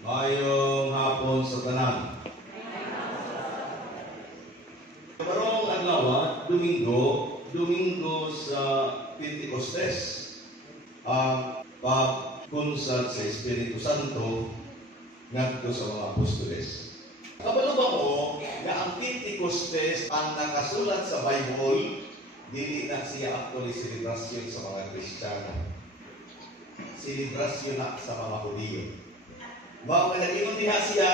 Mayong hapon sa tanan. Karong adlaw, Domingo sa Pentecostes, ang pagkunsad sa Espiritu Santo ngadto sa mga apostoles. Kabalo ba mo na ang Pentecostes ang nakasulat sa Bible, dili na siya actually selebrasyon sa mga Kristiyano. Selebrasyon na sa mga Hudiyo. Mga nag-ingon diha siya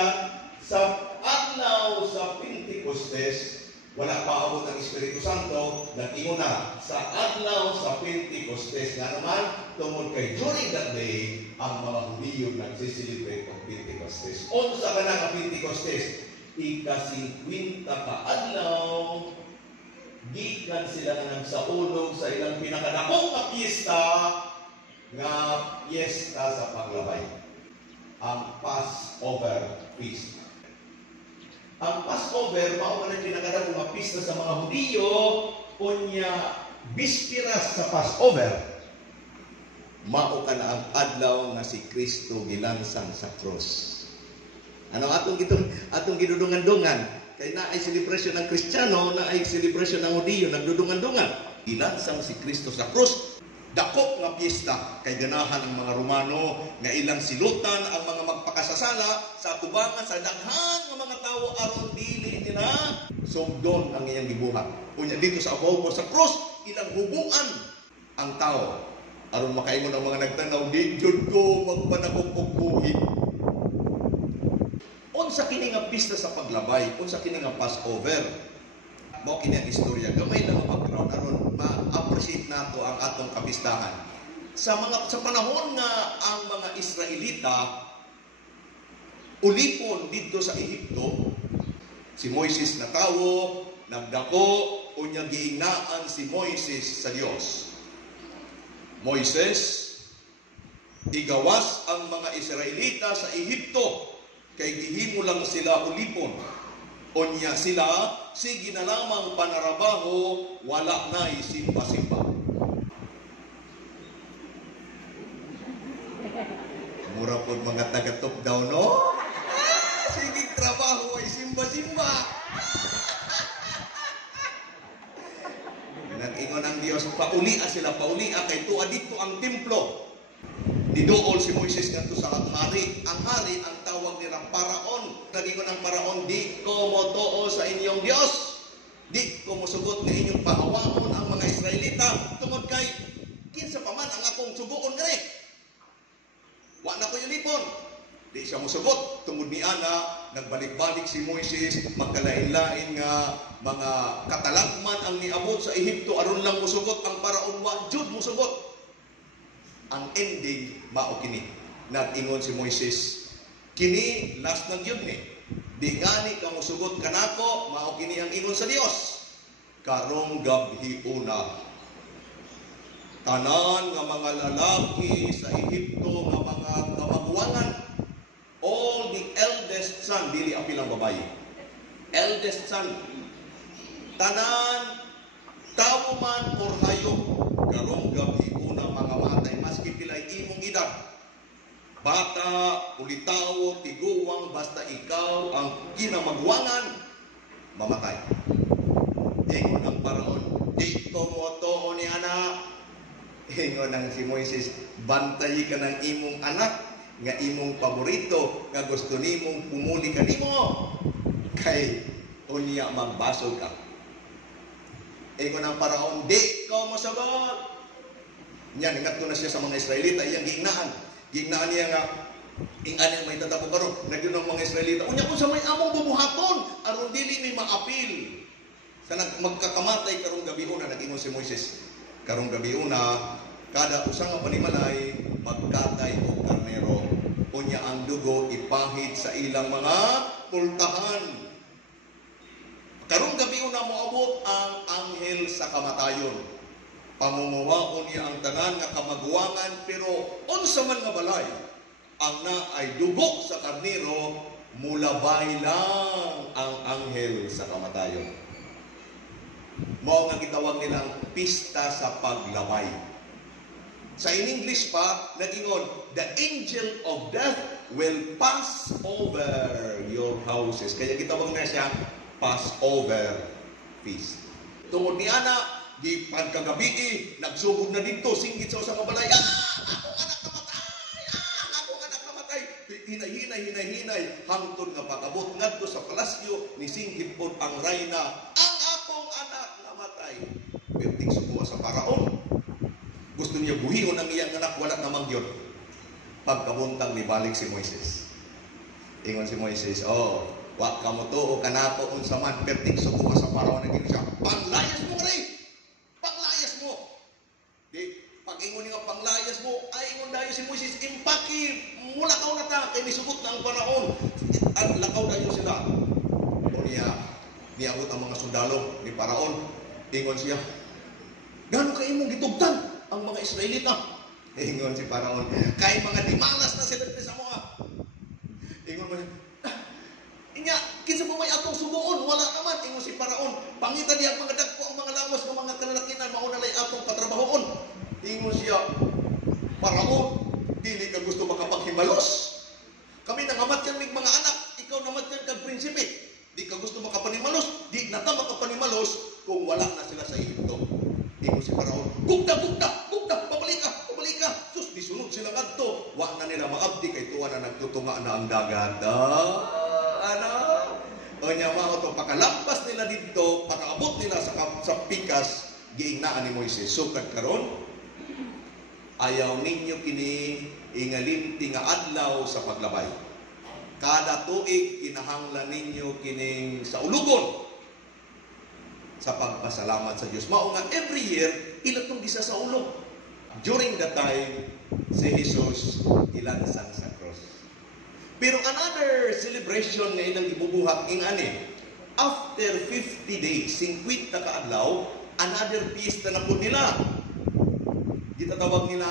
sa adlaw sa Pentecostes, wala pa abot ang Espiritu Santo, nag-ingon na sa adlaw sa Pentecostes nga naman tungod kay during that day ang mga Hudiyo nagsiselebrate ng Pentecostes. Unsa ka na ang Pentecostes? Ika-50 ka adlaw, gikan sila nang saulog sa ilang pinakadakong na piyesta nga piyesta sa paglabay, ang Passover feast. Ang Passover mao man ang pinakadakong nga piyesta sa mga Hudiyo, unya bispiras sa Passover mao kana ang adlaw nga si Kristo gilansang sa cross. Ano atong gidudungan-dungan kay na ay celebration ng Kristiyano, na ay celebration ng Hudiyo, nagdudungan-dungan. Gilansang si Kristo sa krus. Dako nga piyesta kay ganahan ang mga Romano nga ilang silutan ang mga magpakasasala sa atubangan sa daghan nga mga tawo aron dili nila sugdon ang iyang gibuhat. Unya dito sa abaw mo sa krus, ilang hubuan ang tawo aron makaingon ang mga nagtanaw, di jud ko magpanakop og buhi. Unsa kini nga pista sa paglabay, unsa kini nga Passover. Mao kini ang istorya, gamay lang ang background aron ma-appreciate nato ang atong kapistahan. Sa panahon nga ang mga Israelita ulipon dito sa Ehipto, si Moises na tawo, nagdako, unya giingnaan si Moises sa Dios. Moises, igawas ang mga Israelita sa Ehipto, kay gihimo lang sila ulipon. Unya sila, sige na lamang panarabaho, wala na'y simba-simba. Mura po mga taga-top down, no? Sige trabaho ay simba-simba. Nag-ingon ang Diyos, paulia sila, paulia kay tuwa dito ang templo. Nidool si Moises ngadto sa hari. Ang hari ang tawag nilang Paraon. Nagingon ang Paraon, di ko motuo sa inyong Dios. Di ko mosugot na inyong pahawaon ang mga Israelita tungod kay kinsa pa man ang akong suguon gani. Wa na ko yulipon. Di siya mosugot tungod ni ana nagbalik-balik si Moises, magkalain-lain nga mga katalagman ang niabot sa Ehipto aron lang mosugot ang Paraon, wa jud mosugot. Ang ending mao kini. Nag-ingon si Moises, kini last ng yun ni. Di gani ka mosugot kanako, mao kini ang ingon sa Dios. Karong gabi una, tanan nga mga lalaki sa Ehipto nga mga kamaguwangan, all the eldest son, dili apil ang babae, eldest son, tanan tawo man or hayop, karong gabi una mga matay, maski pilay imong edad, bata, ulitaw, tiguwang, basta ikaw ang kinamagwangan, mamatay. Ingon ang Paraon, di ko motuo ni anak. Ingon ang si Moises, bantayi ka ng imong anak, nga imong paborito, nga gusto nimong pumuli ka nimo, kay unya magbasog ka. Ingon ang Paraon, di ko mosugot. Yan, ingat ko na siya sa mga Israelita, iyang giingnaan. Giingnaan niya nga, inganin may tatapog karon, nagyon ang mga Israelita. Unya kung sa may among bubuhaton, aron dili may maapil. Sa magkakamatay karong gabi una, nag-ingon si Moises. Karong gabi una, kada usang nga panimalay, magkatay o karnero. Unya ang dugo ipahid sa ilang mga pultahan. Karong gabi una moabot ang anghel sa kamatayon. Pangunguwaon niya ang tanan nga kamaguwangan, pero unsa man nga balay, ang na ay dugo sa karnero, mulabay lang ang anghel sa kamatayon. Mao nga gitawag nilang pista sa paglabay. Sa in English pa, nagingon, the angel of death will pass over your houses. Kaya gitawag na siya, Passover feast. Tungod ni ana, di pagkagabi, nagsugod na dito, singgit sa usang kabalay, akong anak namatay, hinay, hangtod nga pagabot ngadto sa palasyo, ni singgit pod ang rayna, ang akong anak namatay. Perting subuha sa paraon. Gusto niya buhion ang iyang anak, wala namang yun. Pagkabuntang nibalik si Moises. Ingon si Moises, wa ka mo to o kanako unsa man perting subuha sa paraon na siya. Panglayas mo rin! Panglayas mo! Di, pag ingon nga panglayas mo, ay ingon dayo si Moises, impaki, mula ka na ta, kay nisugot na ang panahon. At lakaw dayo sila. O niyagot ang mga sundalo ni paraon. Ingon siya, gano'n ka imong gitugtan ang mga Israelita? Ingon si Paraon, kay mga dimalas na sila sa mga. Ingon mo, inya, kinsa mo may atong subuon? Wala naman. Ingon si Paraon, pangitan niya mga dagko ang mga lawas ng mga kalalakinan, maunalay atong patrabahoon. Ingon siya, Paraon, dili ka gusto makapaghimalos. Kami nangamatyan ng mga anak, ikaw namatyan kang prinsipe. Di ka gusto makapanimalos, di nata makapanimalos kung wala na sila sa Ehipto. Ingon si Paraon, gugda, pabalik ka. Sus, disunod sila ngadto. Wa na nila maabdi kay tuwa na nagtutunga na ang dagat. O niya mga ito, pakalampas nila dito, pakaabot nila sa pikas, giingnaan ni Moises. Sukad karon, ayaw ninyo kini ingalimti nga adlaw sa paglabay. Kada tuig, kinahanglan ninyo kining sa ulugon sa pagpasalamat sa Diyos. Mao nga every year, ilatong gisa sa ulog. During the time, si Jesus ilansang sa cross. Pero another celebration nga ilang ibubuhat ing ani, after 50 days, 50 ka adlaw, another fiesta na po nila. Gitatawag nila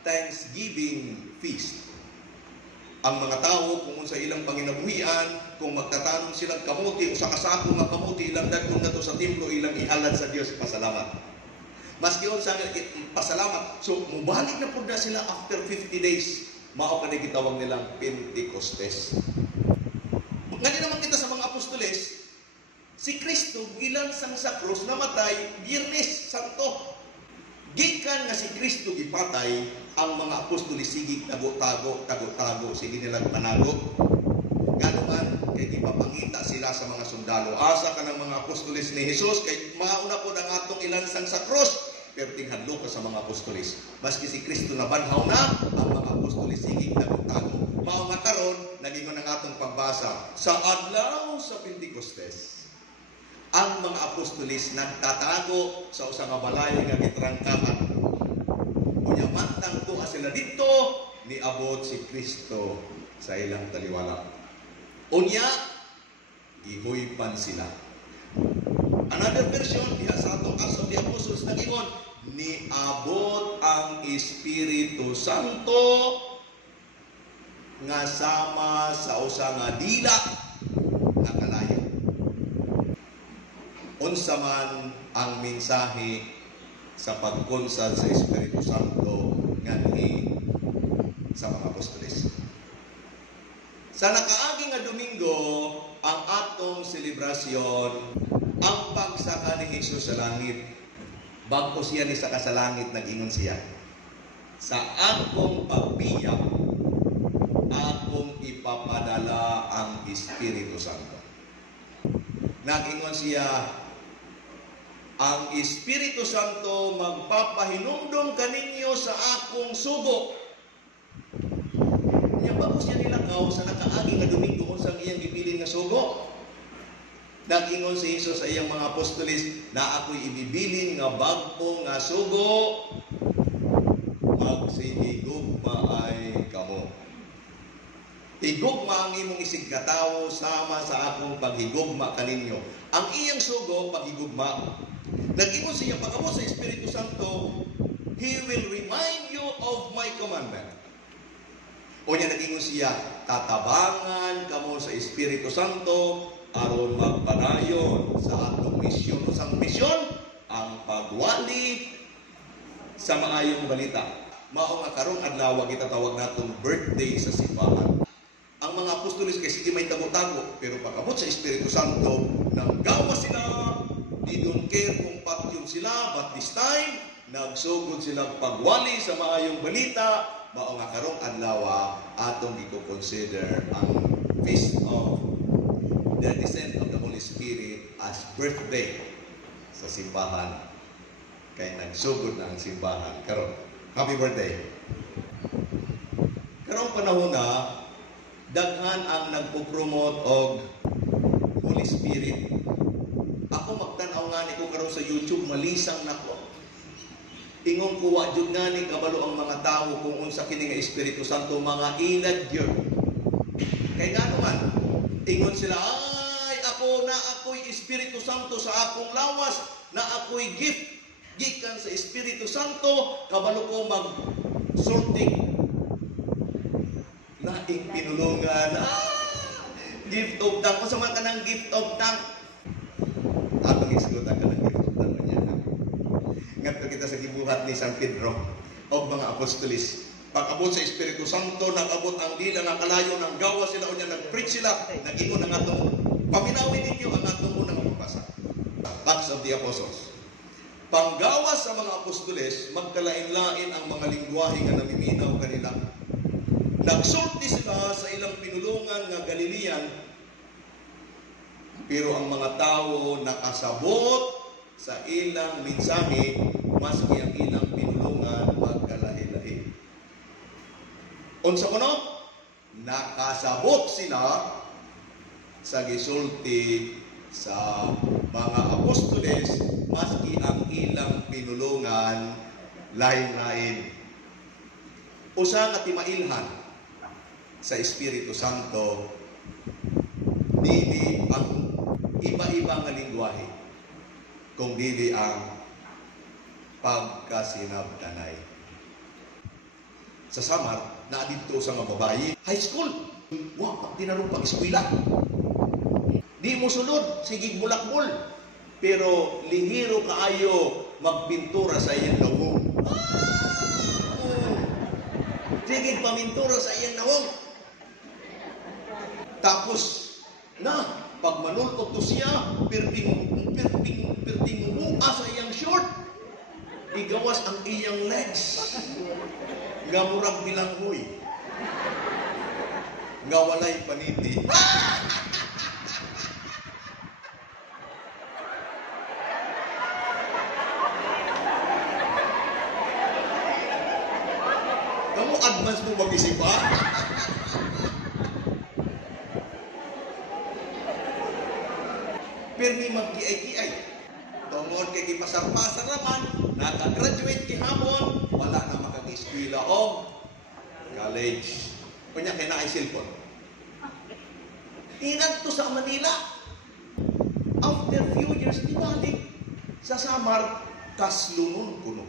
Thanksgiving feast. Ang mga tao, kung sa ilang panginabuhian, kung magtatanong silang kamuti o sa kasako nga kamuti, ilang dagkong na to sa templo, ilang ihalad sa Diyos, pasalamat. Maski yun sa pasalamat. So, mubalik na po na sila after 50 days. Mao ka na gitawag nilang Pentecostes. Ngayon naman kita sa mga apostoles, si Kristo gilansang sa krus, namatay, Biyernes Santo. Gikan nga si Kristo gipatay, ang mga apostoles sige tago-tago, sige nilang manago. Ganuman, kay ipapangita sila sa mga sundalo. Asa ka ng mga apostoles ni Jesus, kay mauna po ng atong ilansang sa krus, pero tinghadlo ka sa mga apostoles. Maski si Kristo na banhaw na, ang mga apostoles sige tago-tago. Mao nga karon, naging ang atong pagbasa sa adlaw sa Pentecostes. Ang mga apostoles nagtatago sa usang balay nga gitrangkahan. Unya mantang tuha sila dito, niabot si Kristo sa ilang taliwala. Unya, ihuypan sila. Another version, diha sa atong Acts of the Apostles, nag-ingon, niabot ang Espiritu Santo nga sama sa usa nga dila nga kalayo. Unsa man ang mensahe sa pagkonsal sa Espiritu Santo nganhi sa mga apostoles. Sa nakaagi nga Domingo, ang atong selebrasyon, ang pagsaka ni Jesus sa langit. Bago siya ni saka sa langit, nag-ingon siya, sa akong pagbiyak, akong ipapadala ang Espiritu Santo. Nag-ingon siya, ang Espiritu Santo magpapahinumdum kaninyo sa akong sugo. Niya bago siya nilakaw sa nakaagi nga Domingo unsang iyang gibilin nga sugo. Nag-ingon si Jesus sa iyang mga apostoles na ako'y ibibilin nga bagong nga sugo, magsinigugma ay kamo. Higugma ang imong isig katawo sama sa akong paghigugma kaninyo. Ang iyang sugo, paghigugma. Nag-ingon siya pag-amo sa Espiritu Santo, He will remind you of my commandment. O niya nag-ingon siya, tatabangan kamo sa Espiritu Santo aron magpadayon sa atong misyon. Sang misyon, ang pagwali sa maayong balita. mao nga karong adlaw kita tawag natong birthday sa simbahan. Ang mga apostoles kay sige may tago-tago, pero pagabot sa Espiritu Santo, nanggawa sila, di don't care kung patyon sila, but this time, nagsugod silang pagwali sa maayong balita, mao nga karong adlaw atong giko-consider ang Feast of the Descent of the Holy Spirit as birthday sa simbahan. Kaya nagsugod na ang simbahan. Karon, happy birthday! Karong panahon na, daghan ang nagpo-promote og Holy Spirit. Ako magtanaw nga ni ko karon sa YouTube, malisang nako. Ingon ko wa jud nga ni kabalo ang mga tawo kung unsa kini nga Espiritu Santo, mga ilad gyud. Kay nga naman, ingon sila, ay ako na ako'y Espiritu Santo sa akong lawas, na ako'y gift gikan sa Espiritu Santo, kabalo ko mag-sulting laing pinulungan. Gift of tongue. Kung saan ka ng gift of tongue? Atong isgutan ka ng gift of tongue niya. Ngadto kita sa gibuhat ni San Pedro o mga apostolis. Pag-abot sa Espiritu Santo, nag-abot ang dila nga kalayo, ng gawa sila o niya, nag-preach sila, nag-ingon ang atong, paminawin ninyo ang atong unang magbasa. Acts of the Apostles. Panggawas sa mga apostoles, magkalain-lain ang mga lingwahe nga namiminaw kanila. Nagsulti sila sa ilang pinulungan nga Galilean, pero ang mga tao nakasabot sa ilang mensahe, maski ang ilang pinulungan magkalahi-lahi. Unsa kuno? Nakasabot sila sa gisulti sa mga apostoles, maski ang ilang pinulungan lain-lain. Usa nga timailhan sa Espiritu Santo, dili ang iba-ibang lingwahe, kung dili ang pagkasinabtanay. Sa Samar, naadito sa mga babae, high school, wak, tinarong pag-eskwela. Di mo sunod, sige bulakbol. Pero lihiro kaayo magpintura sa iyang lawong. Sige pamintura sa iyang lawong. Tapos, pag manultot to siya, pirting mukha sa iyang short. Igawas ang iyang legs. Gamurag bilang huy. Ngawalay paniti. Kamu advance mo mag-isip pa? Pirmi mag-giay-giay. Tungod kay gipasar-pasar naman, naka-graduate kihapon, wala na makag-eskwela o college. Kunya kay naay cellphone. Inag to sa Manila. After few years, ibalik sa Samar, kaslunon kuno.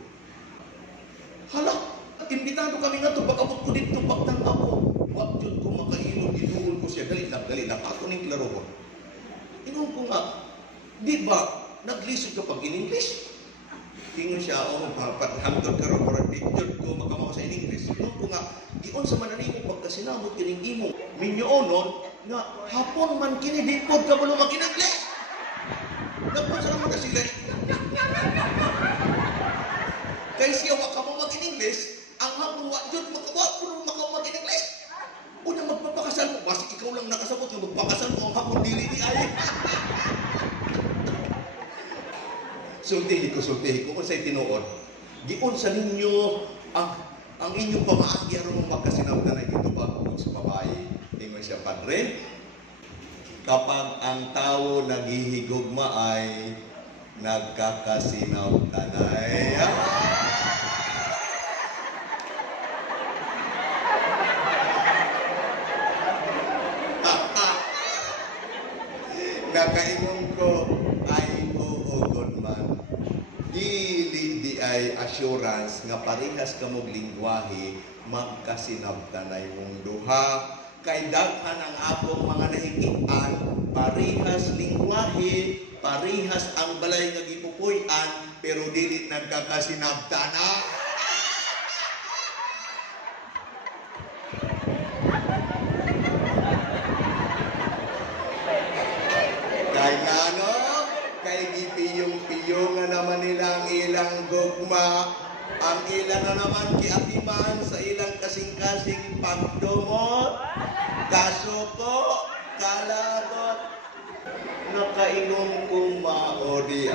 Hala, at imbitado kami nga ito, pag-abot ko dito, pagtang ako. Wag yun ko makailog, inuul ko siya. Dali lang, ako ning klaro ko. Inong ko nga, di ba, nag-lisod ka pag in-English? Tingin siya, pathamdod ka rin, parang picture ko, magkamaw sa in-English. Inong ko nga, diyon sa mananimo, pagkasinamot kining imong, minyoonon, nga, hapon man kinidipod ka malo mag-in-English. Napon sa naman kasi like, kaya siya, wak ka mo mag-in-English, ang hapon, wak yun, makaw mag-in-English. Unang magpapakasal mo, basta ikaw lang nakasabot, yung magpakasal mo, ang hapon dili ni ay. Sultihi ko, kung sa'y tinuod, giun sa ninyo, ang inyong pamaagi, aron mong magkasinabda na ito pag sa babae. Tingnan siya, Padre, kapag ang tao naghihigugma ay nagkakasinabdanay. Nakaingon ko, ay uugod man. Di ay assurance nga parehas kamog lingwahe magkasinabtanay mong duha. Kay daghan ang akong mga nahikitan, parehas lingwahe, parehas ang balay nga gipupuy-an, pero dili nagkakasinabtana. ang ilan na naman kiatiman sa ilang kasing-kasing pagdumot, kasuko, kalagot, nakainom kong maodi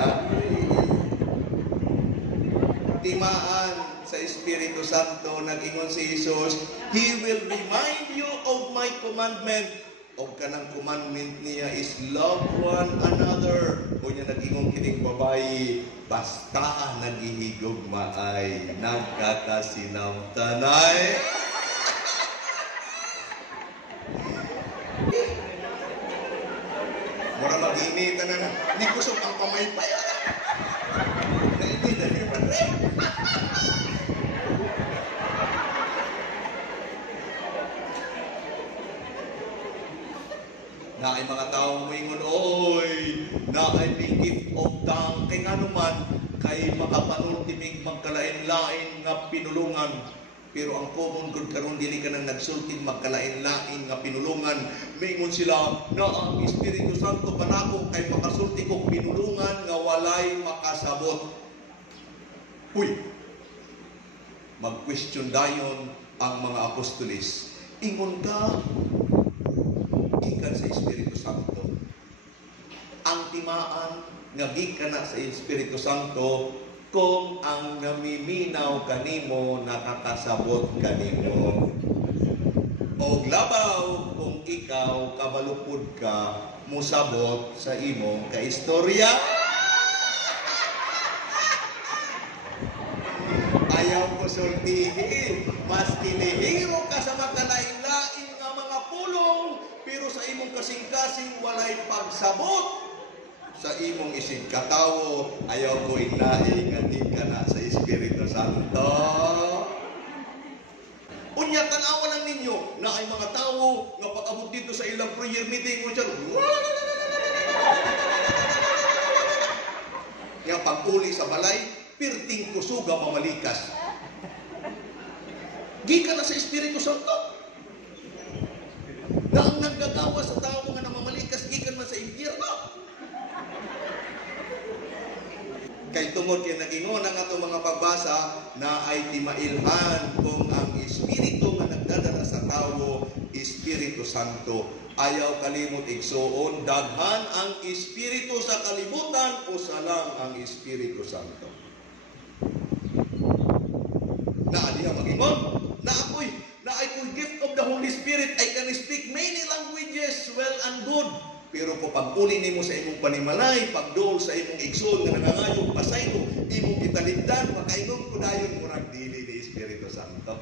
timaan sa Espiritu Santo, nag-ingon si Jesus, He will remind you of my commandment. O kanang commandment niya is love one another. O niya nag-ingon kining babae, basta naghihigugma ay nagkakasinamtanay. Mura mag-inita na. Hindi kusog ang pamaypay. Nainita niyo pa rin. Na ay mga tao moingon, oy, na ay may gift of tongue. Kay nga naman, kay makapanultimig magkalain-lain nga pinulungan. Pero ang common good karon dili ka nang nagsulting magkalain-lain nga pinulungan. Maingon sila na ang Espiritu Santo kanako kay makasulti kog pinulungan nga walay makasabot. Uy, mag-question dayon ang mga apostolis. Ingon ka, gikan sa Espiritu Santo. Ang timaan nga gikan na sa Espiritu Santo kung ang namiminaw kanimo nakakasabot kanimo. O labaw kung ikaw kabalupod ka musabot sa imong kaistorya. Ayaw ko sultihin, mas kinihiro ka sa magkalain-lain nga mga pulong, pero sa imong kasing-kasing walay pagsabot. Sa imong isig katawo, ayaw ko inaing nga di ka na sa Espiritu Santo. Unya, tanawa lang ninyo na ay mga tao nga pag-abot dito sa ilang prayer meeting, nga pag-uli sa balay, pirting kusuga mamalikas. Di ka na sa Espiritu Santo. Na ang naggagawa sa tao nga na mamalikas, gikan man sa impyerno. Kay tungod kay nag-ingon ang atong mga pagbasa na ay timailhan kung ang Espiritu nga nagdadala sa tao, Espiritu Santo. Ayaw kalimot igsuon, daghan ang Espiritu sa kalibutan o sa lang ang Espiritu Santo. Naaliha mag-ingon, na ako'y gift of the Holy Spirit, I can speak many languages, well and good. Pero kung pag-uli nimo sa imong panimalay, pagdol sa imong igsoon nga nangangayong pasaylo, imong gitaligdan, makaingon ko dayon murag dili ni Espiritu Santo.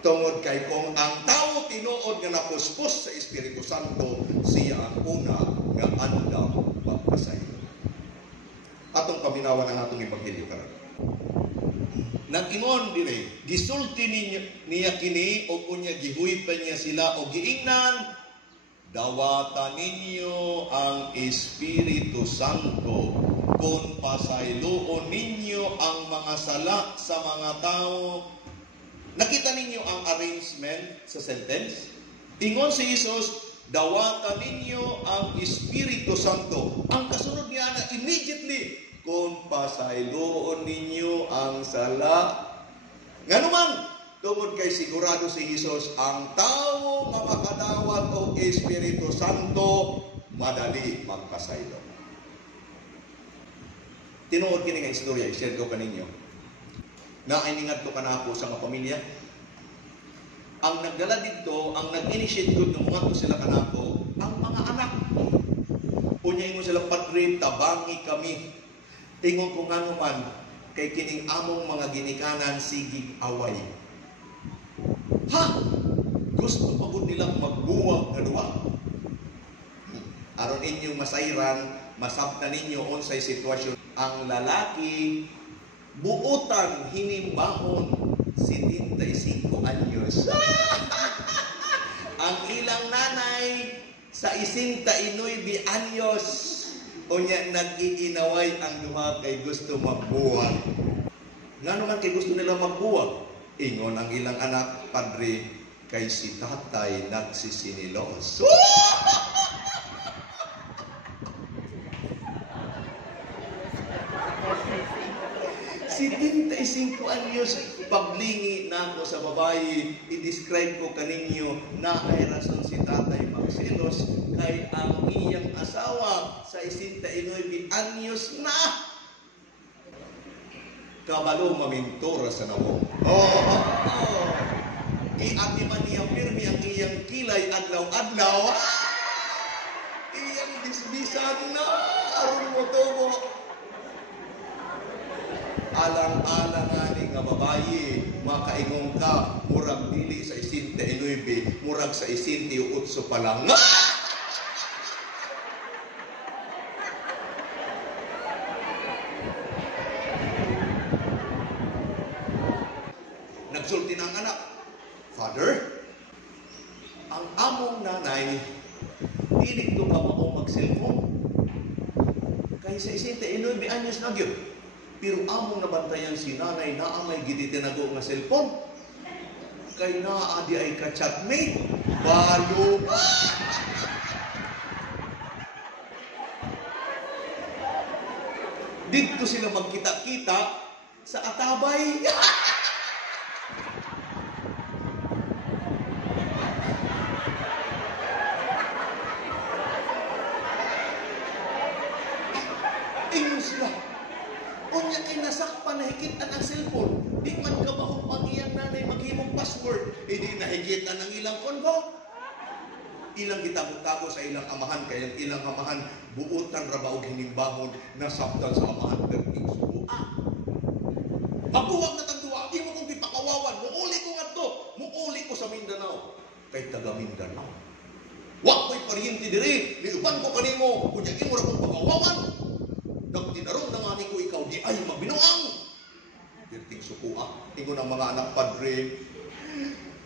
Tungod kay kung ang tao tinuod nga napuspos sa Espiritu Santo, siya ang una nga andam magpasaylo. Atong paminawan ang atong ebanghelyo karon. Nag-ingon dire, gisulti niya kini o kunya gihuipan niya sila o giingnan, dawatan ninyo ang Espiritu Santo kung pasayloon ninyo ang mga sala sa mga tao. Nakita ninyo ang arrangement sa sentence? Ingon si Jesus, dawatan ninyo ang Espiritu Santo. Ang kasunod niya na immediately, kung pasayloon ninyo ang sala. Nga naman, tungod kay sigurado si Jesus, ang tao nga makadawat o Espiritu Santo, madali magpasaylo. Tinuod kini nga istorya, i-share ko kaninyo. Na ay ningadto kanako sa mga pamilya. Ang nagdala dito, ang nag-initiate gud ng mga sila kanako, ang mga anak. Unya ingon sila, Padre, tabangi kami. Ingon ko nga naman, kay kining among mga ginikanan sigig away. Ha? Gusto pa po nilang magbuwag na duwa. Aron inyong masayran, masabtan ninyo unsay sitwasyon. Ang lalaki, buutan, hinimbahon, 75 anyos. Ang ilang nanay, sa 69 anyos. Unya, nag-iinaway ang duha kay gusto magbuwag. Nga naman kay gusto nila magbuwag. Ingon ang ilang anak, Padre, kay si tatay nagsisinilos. 75 5 anyos, paglingi na ako sa babae, i-describe ko kaninyo na ay rason si tatay magselos kay ang iyang asawa sa 69 anyos na. Kabalo mamintura sa nawo. Ati man niya pirmi ang iyang kilay adlaw-adlaw. Iyang disbisan na aron mo tubo. Alang-alang nga ni nga babae, makaingong ka, murag dili sa 69, murag sa 68 pa lang. Nagsulti ng anak, Father, ang among nanay, dili to ka mo mag-cellphone. Kaya sa 69 anyos na gyud. Pero among nabantayan si nanay na amay giditinago nga cellphone. Kay naadi ay ka-chatmate. Balo. Dito sila magkita-kita sa atabay. Ingon sila. Unya kay nasakpan nahikitan ang cellphone. Di man ka ba kung pang iyang nanay maghimong password, di nahikitan ang ilang konbo. Ilang gitago-tago sa ilang amahan, kaya ilang amahan buutan ra ba og hinimbahon nasabtan sa amahan perting suwa. Magbuwag na tagduwa, di mo kong gipakawawan, muuli ko nga to, muuli ko sa Mindanao. Kay taga Mindanao. Wa ko'y pariente diri, niuban ko kanimo, kunya imo ra kong pakawawan. Nagtinarong na nga ni ko ikaw, di ay mabinuang. Dirting sukuha. Ingon ang mga anak padre.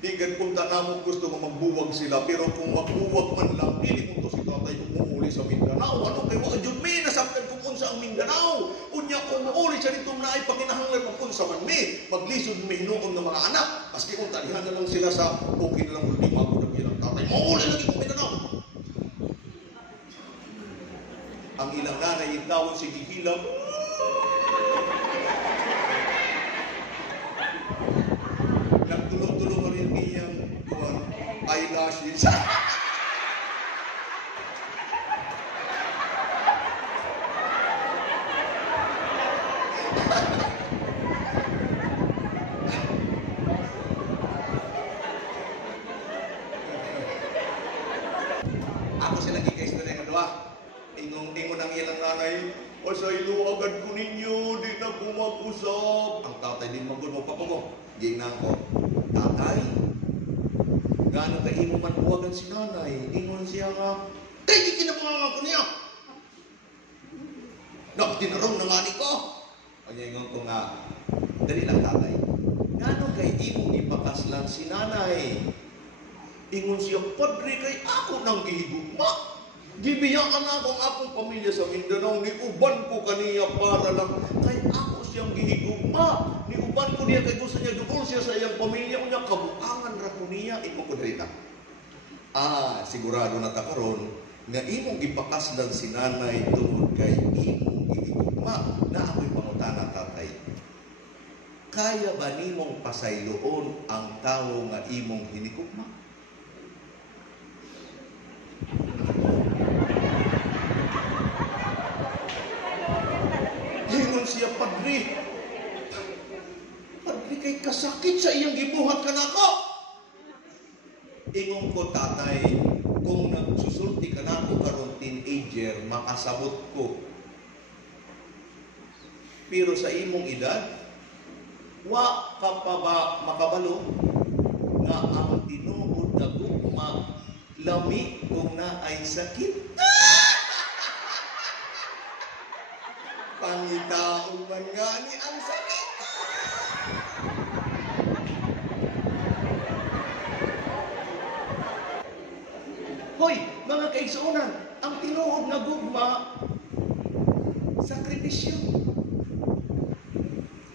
Tinggan kung tanamong gusto mo magbuwag sila, pero kung magbuwag man lang, hindi mo to si tatay kung muuli sa Mindanao. Ano kayo, adjud mi, nasabtan kung unsa ang Mindanao. Unya kung muuli siya nitong naay, paginahanglan kung unsa man mi, maglisod mi hinuon ng mga anak. Maski kung talihan na lang sila sa okay na lang ultima ko ng ilang tatay. Muuli lagi kung Mindanao. Ang ilang nanay, itawon si Gihilam. Nagtulong-tulong rin niyang eyelashes. Ako sila kikaistorya ng dua. Ingon ang ilang nanay, o sa ilo agad ko ninyo, di na kumag-usap. Ang tatay din magul mo papago. Ginang ko, tatay, gano'n ka imo man huwagan si nanay. Ingon siya nga, kaya di kinapanganga ko niya. Nagtinarong na nga ni ko. Kanya ingon ko nga, dali lang tatay. Gano'n kay imo ipakaslan si nanay. Ingon siya, padre kay ako nang gihigugma. Gibiyaan na akong akong pamilya sa Mindanao, niuban ko kaniya para lang kay ako siyang gihigugma. Niuban ko niya kay gusto niya dugol siya sa iyang pamilya niya, kabuangan ra ko niya, imo ko diri na. Sigurado na ta karon nga imong ipakasdan si nanay tungod kay imong gihigugma. Na ako'y pangutana tatay. Kaya ba nimong pasayloon ang tawo nga imong hinigugma? Ingon siya, padre. Padre, kay kasakit sa iyang gibuhat ka na ko. Ingon ko, tatay, kung nagsusulti ka na ko karon teenager, makasabot ko. Pero sa imong edad, wa ka pa ba makabalo nga ang tinuod na gugma lami kung na ay sakit? Pangitaon man nga ni ang sakit. Hoy, mga kaigsuonan, ang tinuod na gugma, sakripisyo.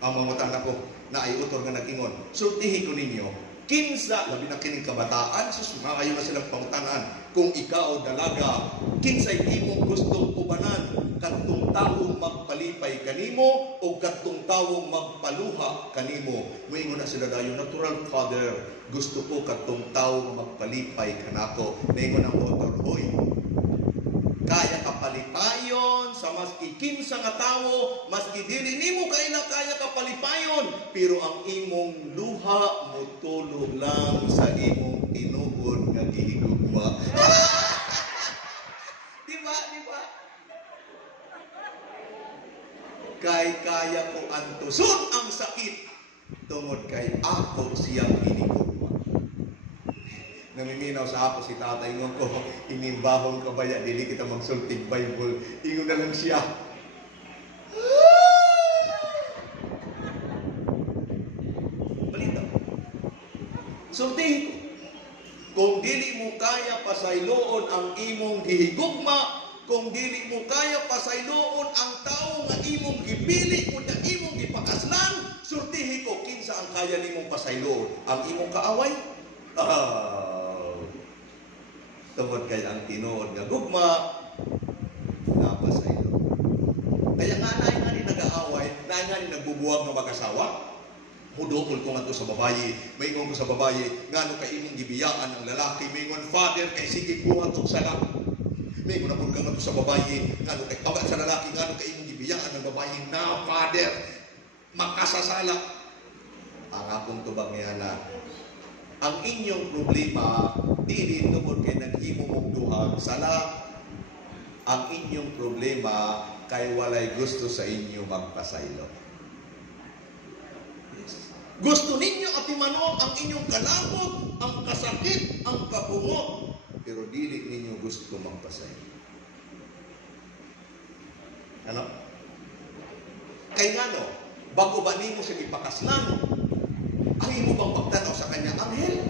Ang mga tanda ko, na ay utol nga nag-ingon, sultihin ko ninyo, kinsa, labi na kining kabataan, susumakayo na silang pangutanan, kung ikaw dalaga, kinsa'y imong gustong ubanan, kantong taong magpalit magpalipay kanimo o katong tawong magpaluha kanimo. Moingon na sila dayon, natural father, gusto ko katong tawong magpalipay kanako. Moingon ang author, hoy, kaya ka palipayon sa maski kinsa nga tawo, maski dili nimo kaila kaya ka palipayon, pero ang imong luha motulog lang sa imong tinuod nga gihigugma. Diba? Kaya ko antuson ang sakit tungod kay ako siyang hinigugma. Namiminaw sa ako si tatay ngon ko, inimbahon ka ba ya, dili kita magsultig Bible. Ingon na lang siya. Balita. Sultihin ko. Kung dili mo kaya pasayloon ang imong gihigugma, kung dili mo kaya pasayloon ang tao nga imong gipili o na imong gipakaslan, sultihin ko, kinsa ang kaya nimong pasayloon? Ang imong kaaway? Tungod kay ang tinuod nga gugma napasaylo. Kaya nga nga ni nag-aaway, nga ni nagbubuwag nga mag-asawa. Hudokol ko nga to sa babayi, maingon ko sa babayi, ngano kay imong gibiyaan ang lalaki, maingon father kay sige buhat og sala. Maingon na pud ka nga to sa babayi, ngano kay baba sa lalaki, ngano kay imong gibiyaan ang babayi na father makasasala. Ang akong tubag niya na ang inyong problema dili tungod kay naghimo mong duhang sala. Ang inyong problema kay walay gusto sa inyo magpasaylo. Yes. Gusto ninyo atimanon ang inyong kalabot, ang kasakit, ang kabungot, pero dili ninyo gusto magpasaylo. Ano? Kay ngano, bago ba nimo siya ipakaslan, ang imo bang pagtanaw sa kanya, anghel?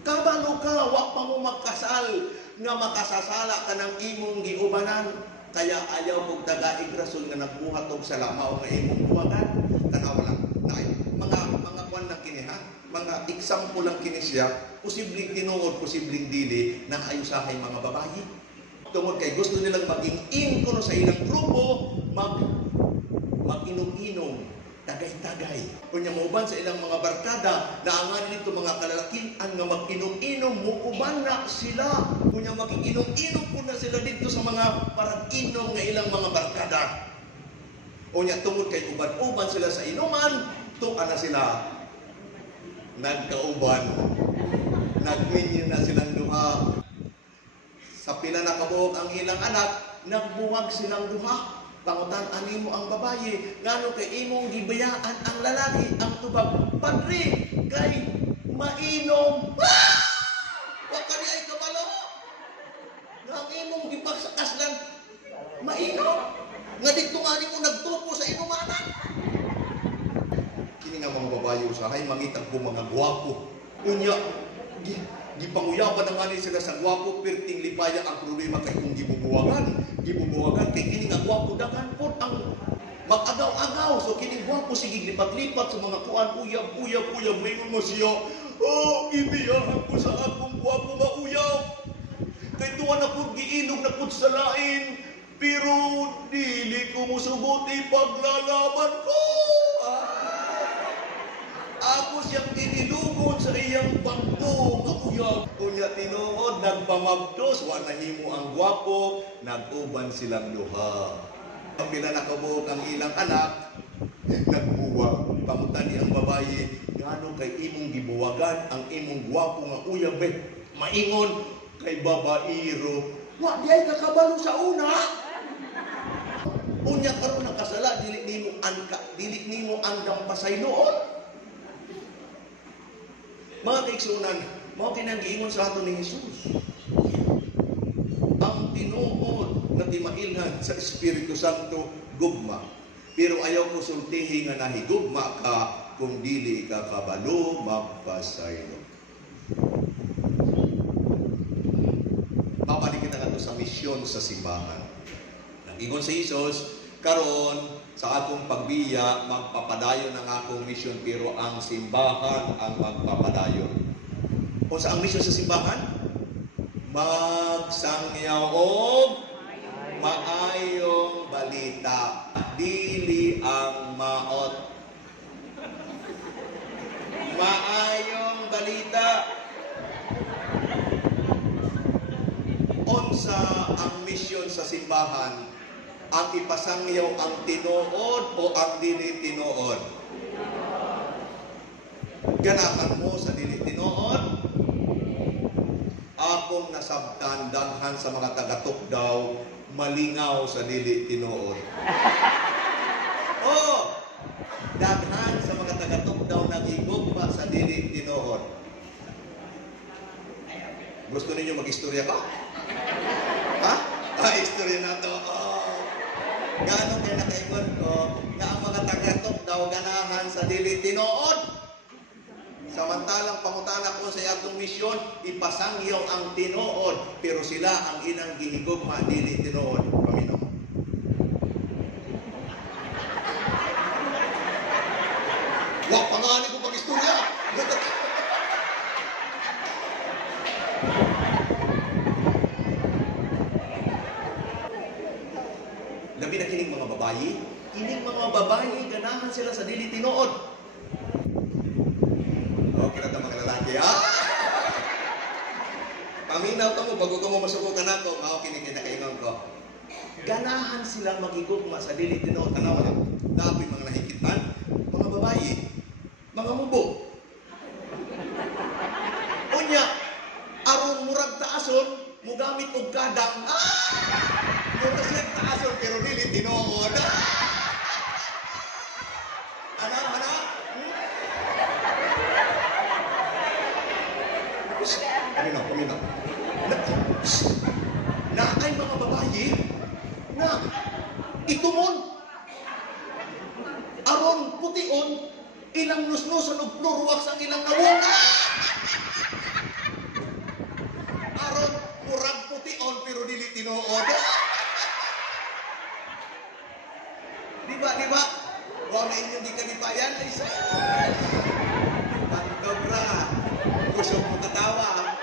Kabalo ka, wa pa mo magkasal, nga makasasala ka ng imong giubanan, kaya ayaw mong dagaig rason nga nagbuhat og salamaw nga imong buwagan. Tanawa lang, mga kwan lang kini ha, mga example lang kini siya, posibleng tinuod, posibleng dili, na ayusahay mga babayi. Tungod kay gusto nilang maging inkono sa ilang grupo, mag-inom-inom, tagay-tagay. Kunya mauban sa ilang mga barkada, naangan dito mga kalalakian nga mag-inom-inom, muuban na sila. Kunya mag-inom-inom po na sila dito sa mga parag-inom nga ilang mga barkada. Kunya tungod kay uban-uban sila sa inuman, tuan na sila nagkauban. Nagminyo na silang duha. Sa pila na kabuok ang ilang anak, nagbuwag silang duha. Pangutan animo ang babayi, ngano kay imong gibayaan ang lalaki, ang tubag, padre, kay mainom. Wa ka di ay kabalo. Nga imong gipagsakaslan, mainom. Nga dito nga nimo nagtupo sa inumanan. Kini nga mga babayi usahay, mangitag ko mga gwapo. Unya, gipanguyapan na nga sila sa gwapo, perting lipaya ang problema kay kung gibubuwagan kay kini nga gwapo dakan po ang mag-agaw-agaw. So kini gwapo sige lipat-lipat sa mga kuan, uyab, mayroon mo siya, ibiyaan ko sa akong gwapo nga uyab. Kay tuwa na po giinog na po sa lain, pero dili ko musubuti paglalaban ko. Ako siyang tinilugod sa iyang bangko nga uyab. Kunya tinuod, nagpamabdos, wa nahimo ang gwapo, nag-uban silang duha. Ang pila nakabuok ang ilang anak, nagbuwag. Pangutan ang babayi, ngano kay imong gibuwagan ang imong gwapo nga uyab, maingon kay babairo. Wa di ay kakabalo sa una. Unya karon nakasala, dili nimo andang pasayloon. Mga kaigsunan, mao kinang giingon sa ato ni Jesus. Ang tinuod na timailhan sa Espiritu Santo gugma. Pero ayaw ko sultihi nga nahigugma ka kung dili ka kabalo magpasaylo. Babalik kita nga sa misyon sa simbahan. Nag-ingon si Jesus, karon sa akong pagbiya, magpapadayon ang akong misyon, pero ang simbahan ang magpapadayon. O sa ang misyon sa simbahan? Magsangyaw og maayong balita. dili ang maot. Maayong balita. Unsa ang misyon sa simbahan? Ang ipasangyaw ang tinuod o ang dili tinuod? Ganahan mo sa dili tinuod? Akong nasabtan daghan sa mga taga-Tukdaw malingaw sa dili tinuod. Oh, daghan sa mga taga-Tukdaw nagigugma sa dili tinuod. Gusto ninyo mag-istorya ba? Ha? Istorya na to. Oh. Ganong kaya nakaingon ko na ang mga taga-Tukdaw ganahan sa dili tinuod. Samantalang pangutana ko sa atong misyon, ipasangyaw ang tinuod, pero sila ang inang gihigugma dili tinuod. Paminaw. Wa pangani ko pag-istorya. Labi na kining mga babayi, kining mga babayi ganahan sila sa dili tinuod. Okay na ito mga lalaki, ha? Paminaw ka mo, bago ka mo masubukan ako, mao kinikita kaingon ko. Ganahan sila magigugma sa dili tinuod. Tanawa na, dapat mga nahikitan, mga babayi, mga mubo. Unya, aron murag taason, mugamit og kadang. Murag siya taason, pero dili tinuod. Ano? Paminaw. Na ay mga babayi na itumon aron pution ilang nusnusan og plurwax ang ilang nawong. Aron murag pution pero dili tinuod. Di ba? Wa na inyo di kanipayan isa. Ang dobra. Kusog mo katawa.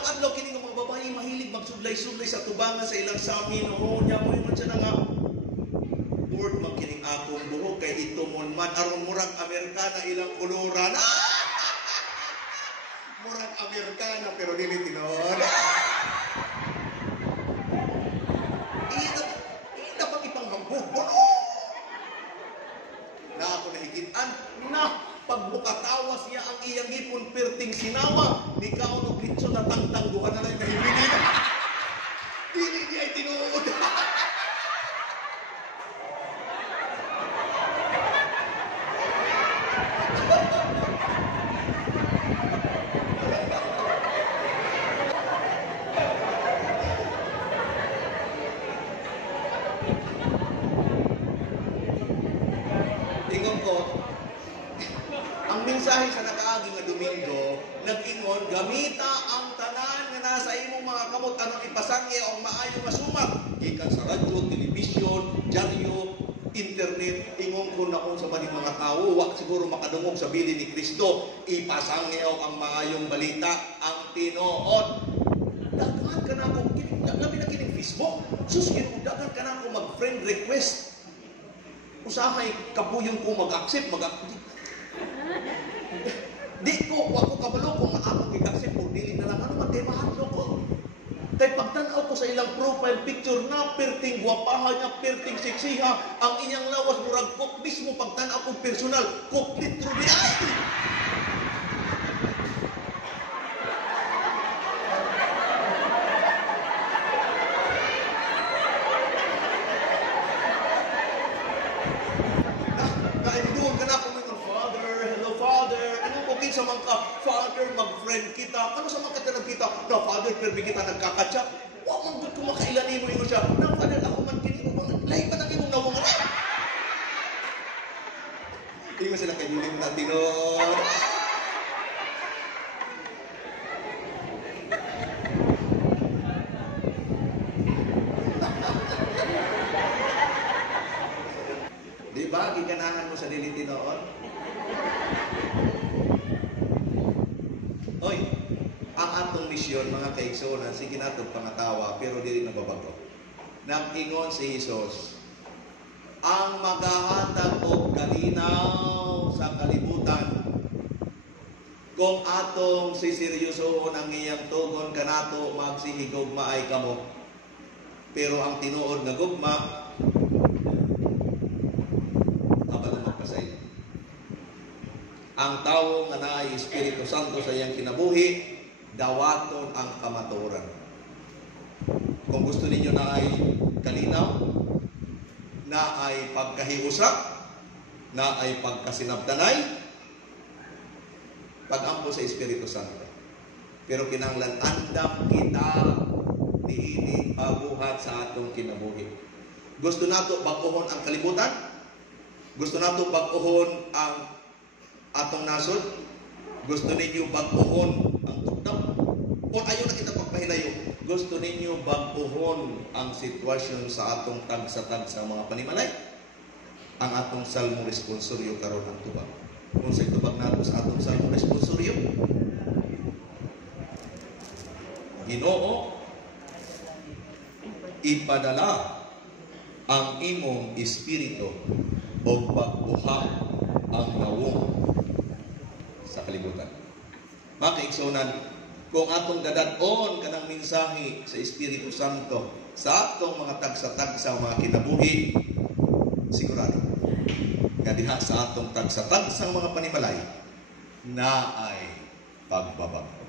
Adlaw kini nga mga babae mahilig magsublay-sublay sa tubangan sa ilang samin. Oo, nya mo man siya nga. Lord, magkining akong buhok kay itumon man aron murag Amerikana ilang kuluran. Murag Amerikana pero dili tinuod. Ina pang ipanghambog. Na ako nahigitan na pagbukatawa siya ang iyang ipon perting sinawa ni kaon og litso na tangtangguhan na lang nahimili. Dili niya ay tinuod. Tingong ko, ang mensahe sa nakaagi nga Domingo, nag-ingon, gamita ang tanan nga nasa imong mga kamot anong ipasangya o maayo masumak. Gikan sa radyo, telebisyon, dyaryo, internet, ingon ko na kung sa maning mga tao, wak siguro makadungog sa bilin ni Kristo, ipasangya ang maayong balita, ang tinuod. Daghan ka na akong, labi na kining Facebook, daghan ka na akong mag-friend request. Usahay, kabuyon ko mag-accept, Di ko, ako kabalo kung akong i-accept o dili na lang, ano man, di mahalo ko. Kaya pagtanaw ko sa ilang profile picture na perting guwapaha niya, perting seksiha, ang inyang lawas murag kok mismo pagtanaw ko personal, kok litro di ay! Naidoon ka na ako ngayon, Father, hello Father, ano ko kinsa man ka, Father, mag-friend kita, ano sa mga kita nagkita, na Father, perbi kita nagkakatsak, huwag mong good kumakailanin mo yun siya, na Father, ako man kinin mo, lahi pa nang imong nawang alam. Hindi mo sila kanyuling natin, no? Diba, giganahan mo sa dili tinuod? Oy, ang atong misyon, mga kaigsuonan, sige nato pangatawa, pero dili nababago. Nag-ingon si Jesus, ang maghahatag og kalinaw sa kalibutan, kung atong siseryosohon ang iyang tugon kanato, magsihigugma ay kamo. Pero ang tinuod nga gugma, abad magpasay. Ang tawo nga naay Espiritu Santo sa iyang kinabuhi, dawaton ang kamatuoran. Kung gusto ninyo na ay kalinaw, na ay pagkahiusap, na ay pagkasinabtanay, pag-ampo sa Espiritu Santo. Pero kinahanglan andam kita diini pabuhat sa atong kinabuhi. Gusto nato bag-ohon ang kalibutan? Gusto nato bag-ohon ang atong nasod? Gusto ninyo bag-ohon ang tuktok? O ayaw na kita pagpahilayo? Gusto ninyo bag-ohon ang sitwasyon sa atong tagsa-tagsa mga panimalay? Ang atong salmo responsoryo karon ang tubag. Kung sa itubag nato sa atong salmo responsoryo, Ginoo, ipadala ang imong espiritu o pagbuhat ang nawong sa kalibutan. Mga kaigsuonan, kung atong dadad-on kanang mensahe sa Espiritu Santo sa atong mga tagsa-tagsa mga kinabuhi, sigurado nga diha sa atong tagsa-tagsa mga panimalay na ay pagbabago.